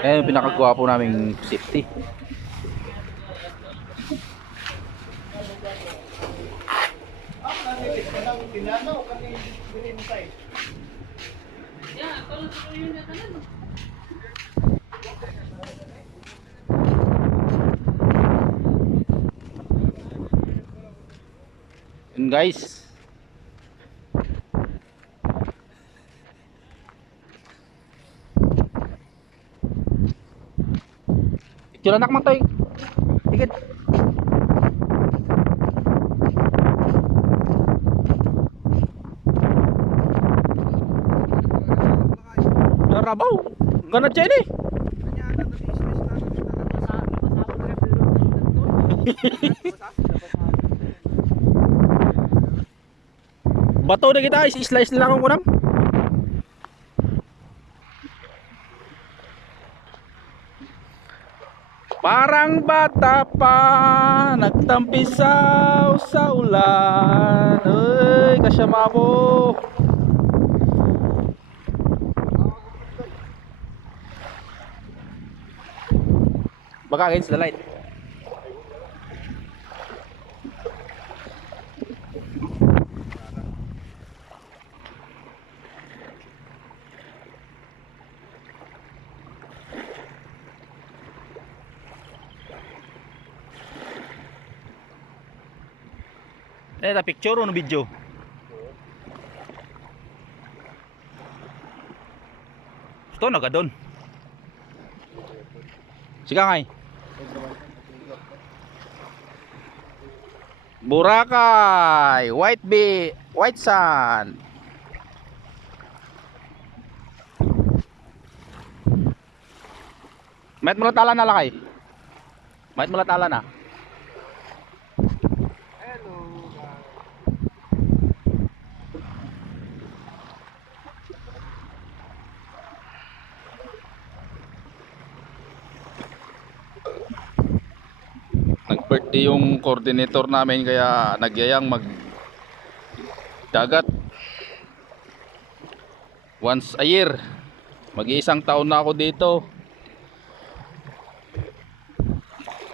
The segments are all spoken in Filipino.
Eh, pinakagwapo naming safety. Yun guys. Picture anak mo toy. Tigit. Narabaw. Ganat siya ini. Bato na kita, is-slice na lang ako kunam. Parang bata pa nagtampisaw sa ulan. Uy, kasyama ko. Baka against the light. Eh, ta picture o no video? Ito naga doon. Sige ngay. Boracay, White Sand. Mayat mula tala na lakay. Mayat mula tala na. Nag-birthday yung coordinator namin kaya nagyayang mag dagat once a year. Mag-iisang taon na ako dito.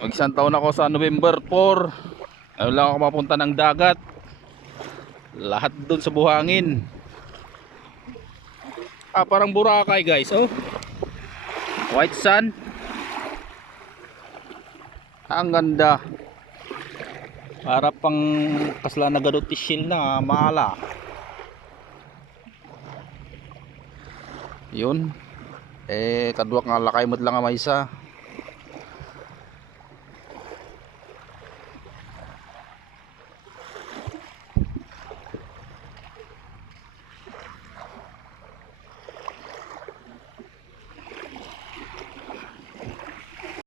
Mag-isang taon ako sa November 4. Ayaw lang ako mapunta ng dagat. Lahat doon sa buhangin. Parang Boracay guys, oh. White Sand. Ang ganda. Para pang kasla na gadot tisil na maala. Yun. Eh, kadwak nga lakay mo't lang ang maysa.